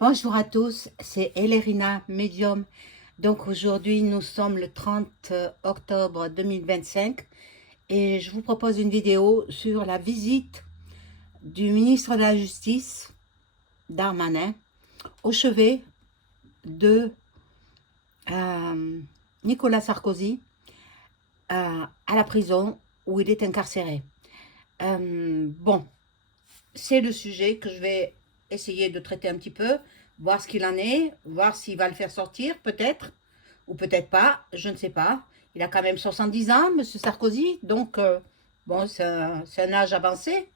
Bonjour à tous, c'est Elérina, médium. Donc aujourd'hui, nous sommes le 30 octobre 2025 et je vous propose une vidéo sur la visite du ministre de la Justice, Darmanin, au chevet de Nicolas Sarkozy à la prison où il est incarcéré. Bon, c'est le sujet que je vais essayer de traiter un petit peu, voir ce qu'il en est, voir s'il va le faire sortir, peut-être, ou peut-être pas, je ne sais pas. Il a quand même 70 ans, Monsieur Sarkozy, donc bon, c'est un âge avancé,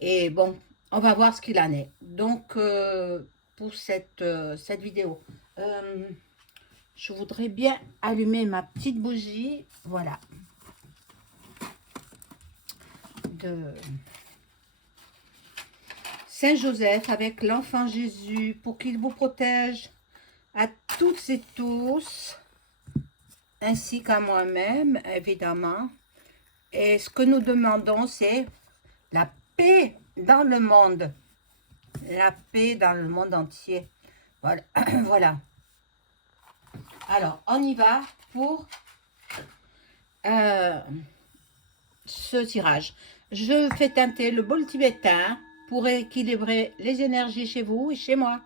et bon, on va voir ce qu'il en est. Donc, pour cette vidéo, euh, je voudrais bien allumer ma petite bougie, voilà, de Saint-Joseph avec l'enfant Jésus pour qu'il vous protège à toutes et tous, ainsi qu'à moi-même, évidemment. Et ce que nous demandons, c'est la paix dans le monde. La paix dans le monde entier. Voilà. Voilà. Alors, on y va pour ce tirage. Je fais teinter le bol tibétain pour équilibrer les énergies chez vous et chez moi.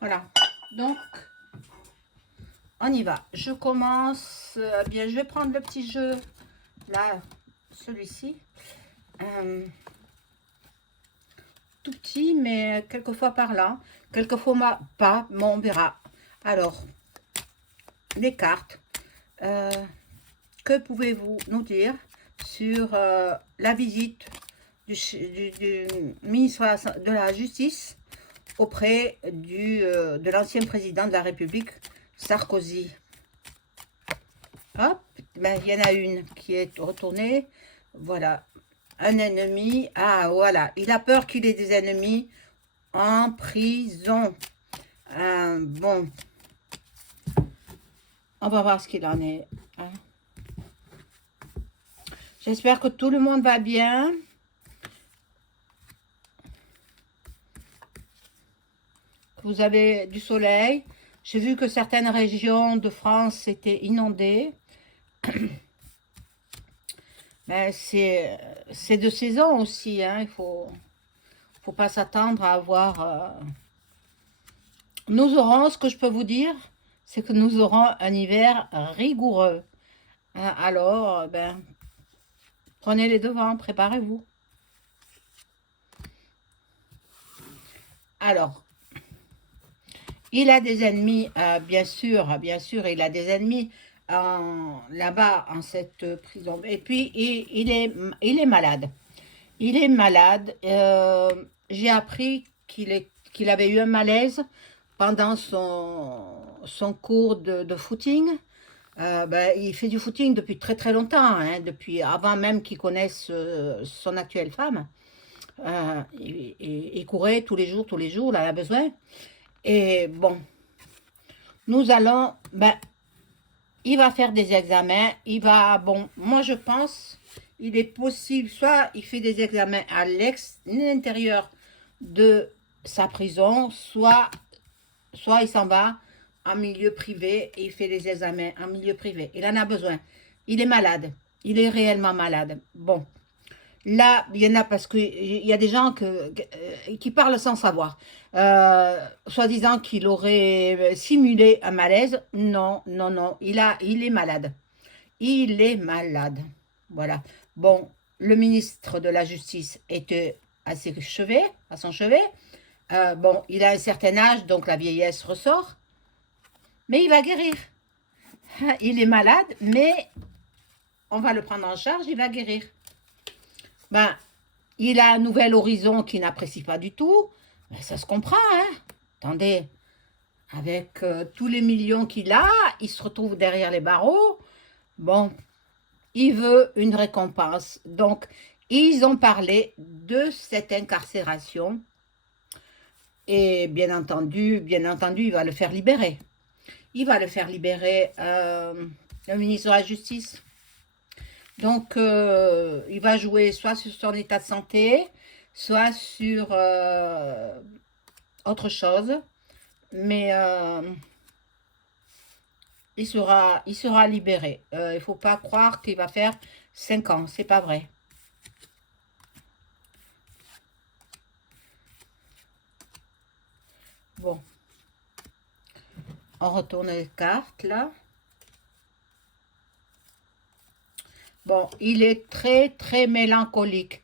Voilà. Donc, on y va. Je commence. Bien, je vais prendre le petit jeu. Là, celui-ci. Tout petit, mais quelquefois parlant. Quelquefois pas. Mais on verra. Alors, les cartes. Que pouvez-vous nous dire sur la visite du ministre de la Justice auprès de l'ancien président de la République, Sarkozy? Hop, ben, il y en a une qui est retournée. Voilà, un ennemi. Ah, voilà, il a peur qu'il ait des ennemis en prison. Bon, on va voir ce qu'il en est. Hein. J'espère que tout le monde va bien. Que vous avez du soleil. J'ai vu que certaines régions de France étaient inondées. Ben, c'est de saison aussi. Hein. Il faut pas s'attendre à avoir... Nous aurons, ce que je peux vous dire, c'est que nous aurons un hiver rigoureux. Hein. Alors, ben, prenez les devants, préparez-vous. Alors, il a des ennemis, bien sûr, il a des ennemis là-bas, en cette prison. Et puis, il est malade. Il est malade. J'ai appris qu'il avait eu un malaise pendant son cours de footing. Ben, il fait du footing depuis très très longtemps, hein, depuis avant même qu'il connaisse son actuelle femme. Il courait tous les jours, là, il a besoin. Et bon, nous allons, ben, il va faire des examens, bon, moi je pense, il est possible, soit il fait des examens à l'intérieur de sa prison, soit il s'en va en milieu privé et il fait des examens en milieu privé. Il en a besoin. Il est malade. Il est réellement malade. Bon, là, il y en a parce qu'il y a des gens qui parlent sans savoir. Soi-disant qu'il aurait simulé un malaise. Non, non, non. Il est malade. Il est malade. Voilà. Bon, le ministre de la Justice était à son chevet. Bon, il a un certain âge, donc la vieillesse ressort. Mais il va guérir. Il est malade, mais on va le prendre en charge, il va guérir. Ben, il a un nouvel horizon qu'il n'apprécie pas du tout. Ben, ça se comprend, hein. Attendez, avec tous les millions qu'il a, il se retrouve derrière les barreaux. Bon, il veut une récompense. Donc, ils ont parlé de cette incarcération et bien entendu, il va le faire libérer. Il va le faire libérer, le ministre de la Justice. Donc, il va jouer soit sur son état de santé, soit sur autre chose. Mais il sera libéré. Il ne faut pas croire qu'il va faire 5 ans. C'est pas vrai. Bon, on retourne les cartes là. Bon, il est très très mélancolique.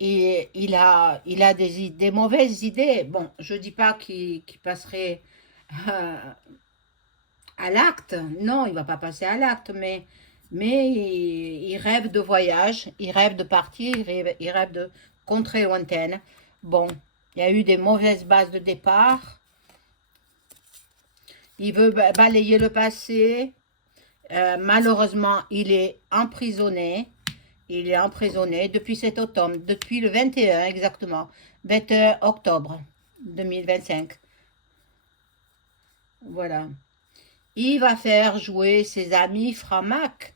Et il a des mauvaises idées. Bon, je dis pas qu'il passerait euh, à l'acte. Non, il va pas passer à l'acte, mais il rêve de voyage, il rêve de partir, il rêve de contrées lointaines. Bon, il y a eu des mauvaises bases de départ. Il veut balayer le passé. Malheureusement, il est emprisonné. Il est emprisonné depuis cet automne, depuis le 21 exactement, 21 octobre 2025. Voilà. Il va faire jouer ses amis Framac.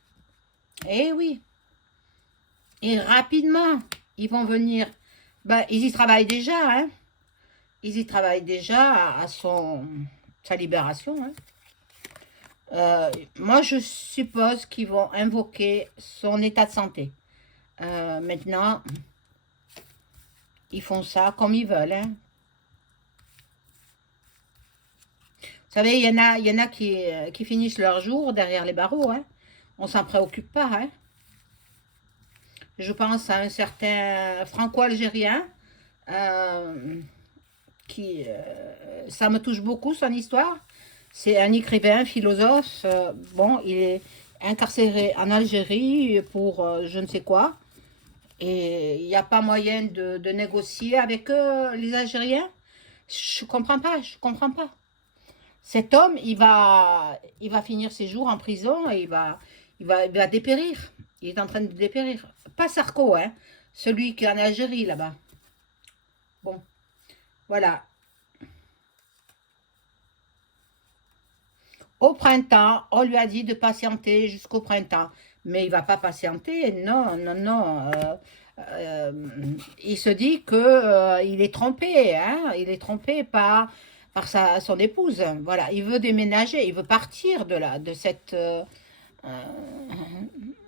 Eh oui. Et rapidement, ils vont venir. Ben, ils y travaillent déjà, hein. Ils y travaillent déjà à sa libération, hein. Moi, je suppose qu'ils vont invoquer son état de santé. Maintenant, ils font ça comme ils veulent, hein. Vous savez, il y en a qui finissent leur jour derrière les barreaux, hein. On s'en préoccupe pas, hein. Je pense à un certain franco-algérien euh, ça me touche beaucoup son histoire. C'est un écrivain, philosophe. Bon, il est incarcéré en Algérie pour je ne sais quoi. Et il n'y a pas moyen de négocier avec eux, les Algériens. Je comprends pas, je comprends pas. Cet homme, il va finir ses jours en prison et il va dépérir. Il est en train de dépérir. Pas Sarko, hein. Celui qui est en Algérie, là-bas. Bon, voilà. Au printemps, on lui a dit de patienter jusqu'au printemps. Mais il va pas patienter. Non, non, non. Euh, il se dit que il est trompé, hein. Il est trompé par son épouse. Voilà, il veut déménager, il veut partir euh,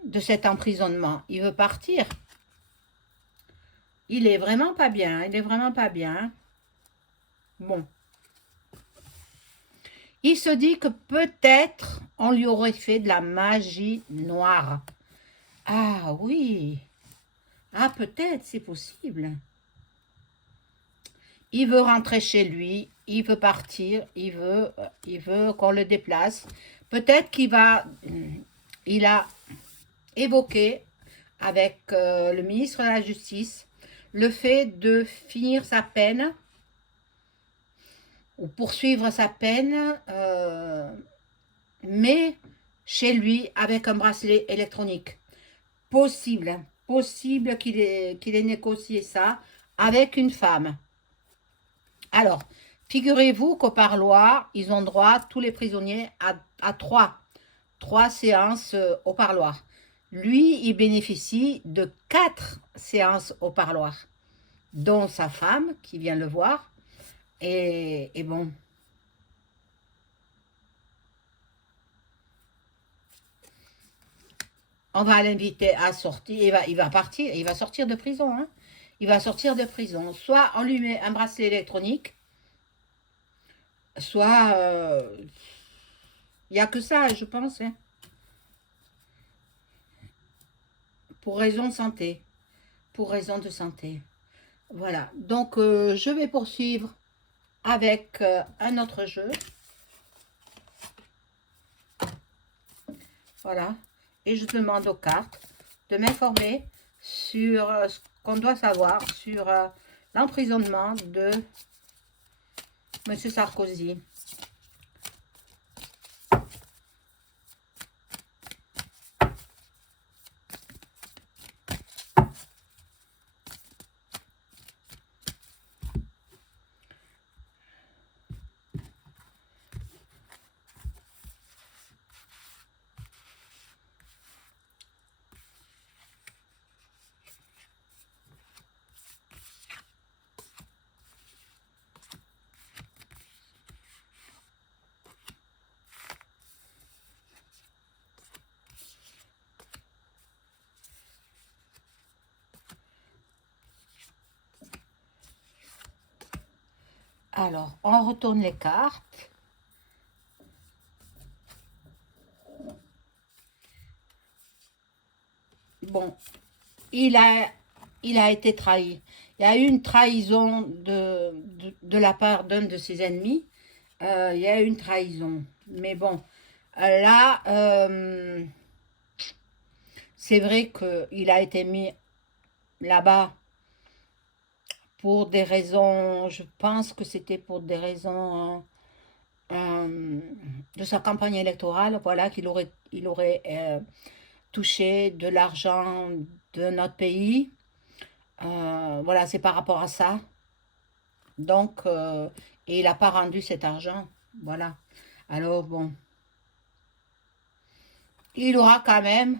de cet emprisonnement. Il veut partir. Il est vraiment pas bien. Il est vraiment pas bien. Bon. Il se dit que peut-être on lui aurait fait de la magie noire. Ah oui. Ah peut-être, c'est possible. Il veut rentrer chez lui, il veut partir, il veut qu'on le déplace. Peut-être il a évoqué avec le ministre de la Justice le fait de finir sa peine ou poursuivre sa peine, mais chez lui avec un bracelet électronique. Possible, possible qu'il ait négocié ça avec une femme. Alors, figurez-vous qu'au parloir, ils ont droit, tous les prisonniers, à trois séances au parloir. Lui, il bénéficie de 4 séances au parloir, dont sa femme qui vient le voir. Et bon, on va l'inviter à sortir. Il va partir, il va sortir de prison, hein. Il va sortir de prison. Soit on lui met un bracelet électronique, soit il n'y a que ça, je pense, hein, pour raison de santé. Pour raison de santé. Voilà. Donc, je vais poursuivre avec un autre jeu. Voilà. Et je demande aux cartes de m'informer sur ce qu'on doit savoir sur l'emprisonnement de M. Sarkozy. Alors, on retourne les cartes. Bon, il a, il a été trahi. Il y a eu une trahison de la part d'un de ses ennemis. Il y a eu une trahison. Mais bon, là, c'est vrai qu'il a été mis là-bas pour des raisons, je pense que c'était pour des raisons de sa campagne électorale, voilà, il aurait touché de l'argent de notre pays. Voilà, c'est par rapport à ça. Donc, et il n'a pas rendu cet argent. Voilà. Alors, bon, il aura quand même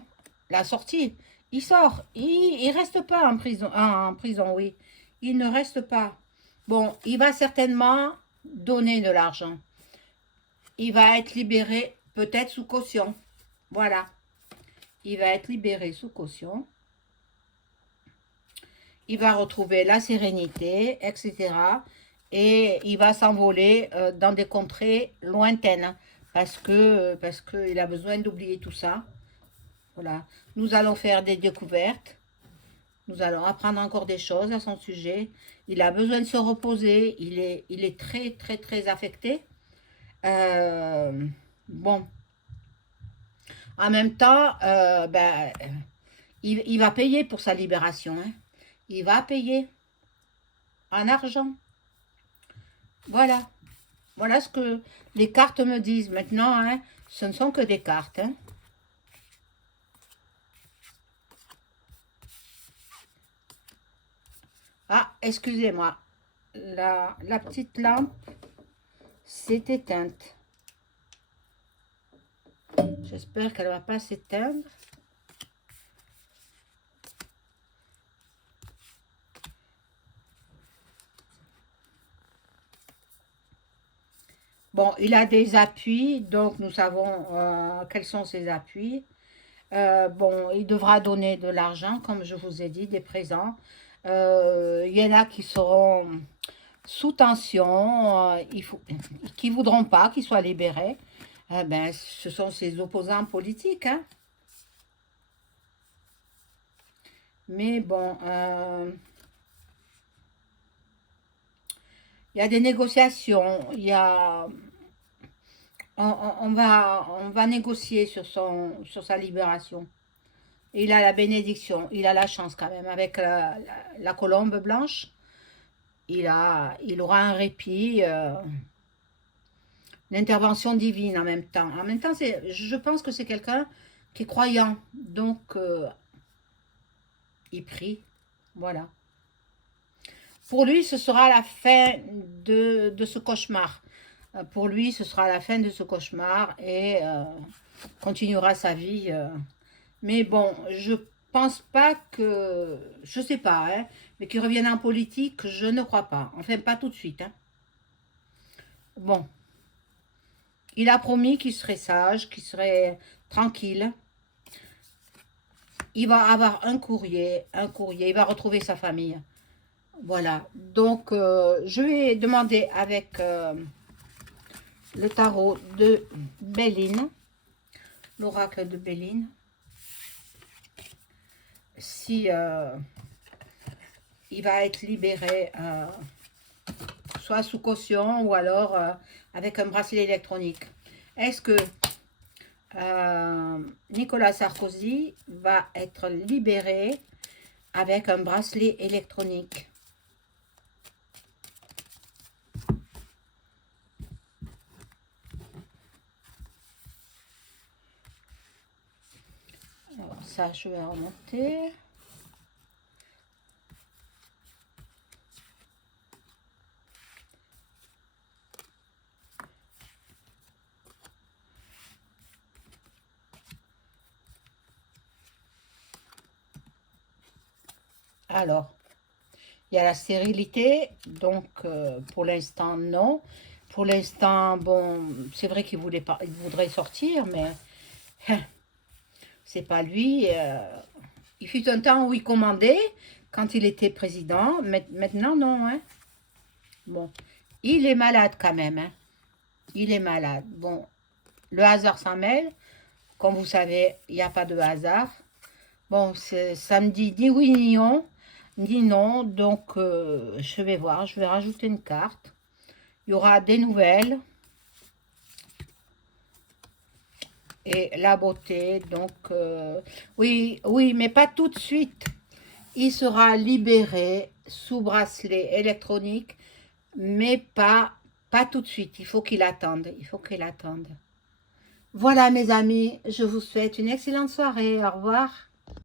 la sortie. Il sort. Il reste pas en prison, oui. Il ne reste pas. Bon, il va certainement donner de l'argent. Il va être libéré peut-être sous caution. Voilà. Il va être libéré sous caution. Il va retrouver la sérénité, etc. Et il va s'envoler dans des contrées lointaines parce que il a besoin d'oublier tout ça. Voilà. Nous allons faire des découvertes. Nous allons apprendre encore des choses à son sujet. Il a besoin de se reposer. Il est très, très, très affecté. Bon, en même temps, il va payer pour sa libération, hein. Il va payer en argent. Voilà. Voilà ce que les cartes me disent. Maintenant, hein, ce ne sont que des cartes, hein. Ah, excusez-moi. La petite lampe s'est éteinte. J'espère qu'elle ne va pas s'éteindre. Bon, il a des appuis, donc nous savons quels sont ses appuis. Bon, il devra donner de l'argent, comme je vous ai dit, des présents. Il y en a qui seront sous tension, qui ne voudront pas qu'il soit libéré. Ben, ce sont ses opposants politiques, hein. Mais bon, il y a des négociations, on va négocier sur sa libération. Et il a la bénédiction, il a la chance quand même, avec la colombe blanche, il aura un répit, l'intervention divine en même temps. En même temps, je pense que c'est quelqu'un qui est croyant, donc il prie, voilà. Pour lui, ce sera la fin de ce cauchemar. Pour lui, ce sera la fin de ce cauchemar et continuera sa vie. Mais bon, je pense pas que, je sais pas, hein, mais qu'il revienne en politique, je ne crois pas. Enfin, pas tout de suite, hein. Bon, il a promis qu'il serait sage, qu'il serait tranquille. Il va avoir un courrier, il va retrouver sa famille. Voilà, donc je vais demander avec le tarot de Béline, l'oracle de Béline, si il va être libéré soit sous caution ou alors avec un bracelet électronique. Est-ce que Nicolas Sarkozy va être libéré avec un bracelet électronique? Alors ça, je vais remonter. Alors, il y a la stérilité, donc pour l'instant, non. Pour l'instant, bon, c'est vrai qu'il voulait pas, il voudrait sortir, mais c'est pas lui. Il fut un temps où il commandait quand il était président, mais maintenant, non, hein. Bon, il est malade quand même, hein. Il est malade. Bon, le hasard s'en mêle. Comme vous savez, il n'y a pas de hasard. Bon, ça me dit ni oui ni non. Ni non. Donc, je vais voir. Je vais rajouter une carte. Il y aura des nouvelles. Et la beauté. Donc, oui, oui, mais pas tout de suite. Il sera libéré sous bracelet électronique, mais pas tout de suite. Il faut qu'il attende. Il faut qu'il attende. Voilà, mes amis, je vous souhaite une excellente soirée. Au revoir.